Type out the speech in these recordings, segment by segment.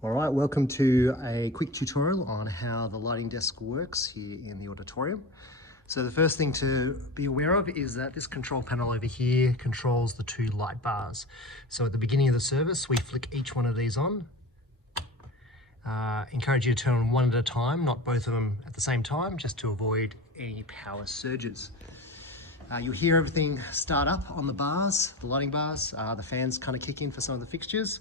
All right, welcome to a quick tutorial on how the lighting desk works here in the auditorium. So the first thing to be aware of is that this control panel over here controls the two light bars. So at the beginning of the service, we flick each one of these on. Encourage you to turn on one at a time, not both of them at the same time, just to avoid any power surges. You'll hear everything start up on the bars, the lighting bars. The fans kind of kick in for some of the fixtures.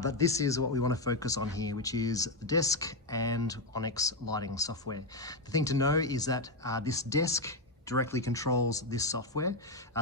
But this is what we want to focus on here, which is the desk and Onyx lighting software. The thing to know is that this desk directly controls this software.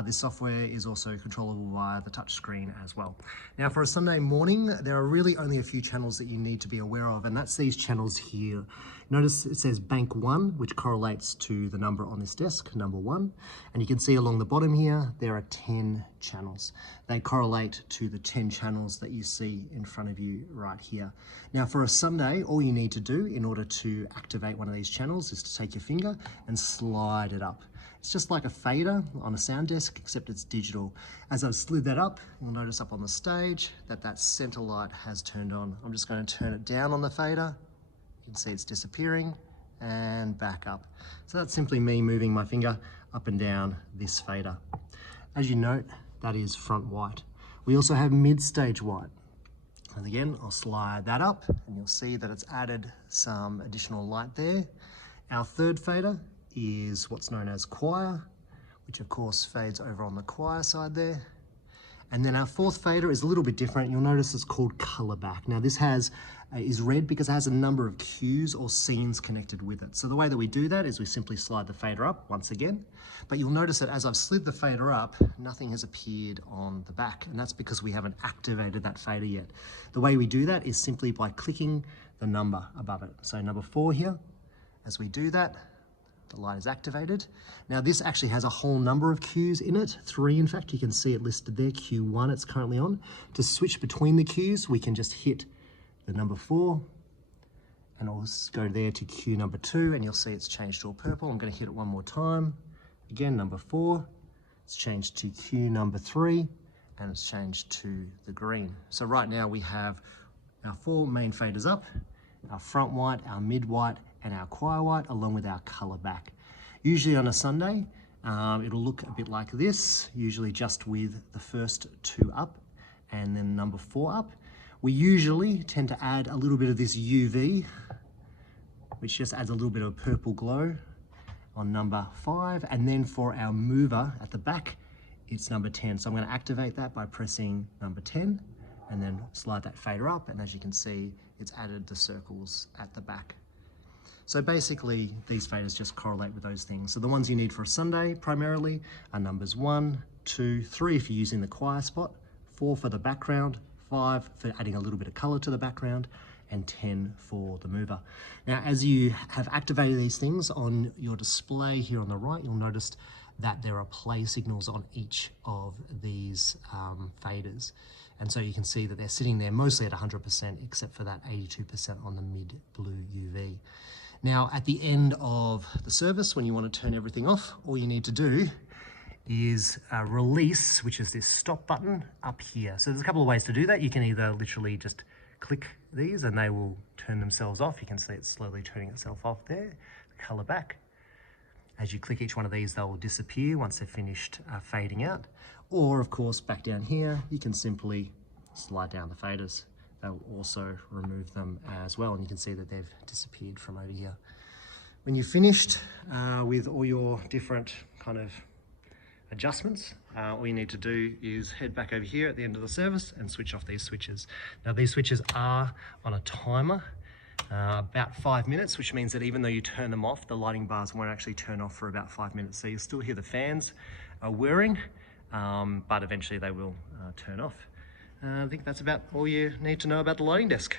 This software is also controllable via the touch screen as well. Now for a Sunday morning, there are really only a few channels that you need to be aware of, and that's these channels here. Notice it says bank 1, which correlates to the number on this desk, number 1. And you can see along the bottom here, there are 10 channels. They correlate to the 10 channels that you see in front of you right here. Now for a Sunday, all you need to do in order to activate one of these channels is to take your finger and slide it up. It's just like a fader on a sound desk, except it's digital. As I've slid that up, you'll notice up on the stage that that center light has turned on. I'm just going to turn it down on the fader. You can see it's disappearing and back up. So that's simply me moving my finger up and down this fader. As you note, that is front white. We also have mid-stage white. And again, I'll slide that up and you'll see that it's added some additional light there. Our third fader is what's known as choir, which of course fades over on the choir side there. And then our fourth fader is a little bit different. You'll notice it's called color back. Now this is red because it has a number of cues or scenes connected with it. So the way that we do that is we simply slide the fader up once again, but you'll notice that as I've slid the fader up, nothing has appeared on the back, and that's because we haven't activated that fader yet. The way we do that is simply by clicking the number above it. So number 4 here, as we do that, the light is activated. Now this actually has a whole number of cues in it, 3 in fact. You can see it listed there, Q1 it's currently on. To switch between the cues, we can just hit the number 4 and I'll go there to cue number 2 and you'll see it's changed to a purple. I'm going to hit it one more time. Again, number 4, it's changed to cue number 3 and it's changed to the green. So right now we have our 4 main faders up, our front white, our mid white, and our choir white, along with our color back. Usually on a Sunday, it'll look a bit like this, usually just with the first 2 up and then number 4 up. We usually tend to add a little bit of this UV, which just adds a little bit of purple glow on number 5. And then for our mover at the back, it's number 10. So I'm going to activate that by pressing number 10 and then slide that fader up. And as you can see, it's added the circles at the back. So basically, these faders just correlate with those things. So the ones you need for a Sunday primarily are numbers 1, 2, 3 if you're using the choir spot, 4 for the background, 5 for adding a little bit of color to the background, and 10 for the mover. Now, as you have activated these things on your display here on the right, you'll notice that there are play signals on each of these faders. And so you can see that they're sitting there mostly at 100%, except for that 82% on the mid blue UV. Now, at the end of the service, when you want to turn everything off, all you need to do is release, which is this stop button up here. So there's a couple of ways to do that. You can either literally just click these and they will turn themselves off. You can see it's slowly turning itself off there, the color back. As you click each one of these, they will disappear once they're finished fading out. Or of course, back down here, you can simply slide down the faders. They'll also remove them as well, and you can see that they've disappeared from over here. When you've finished with all your different kind of adjustments, all you need to do is head back over here at the end of the service and switch off these switches. Now these switches are on a timer, about 5 minutes, which means that even though you turn them off, the lighting bars won't actually turn off for about 5 minutes. So you'll still hear the fans whirring, but eventually they will turn off. I think that's about all you need to know about the lighting desk.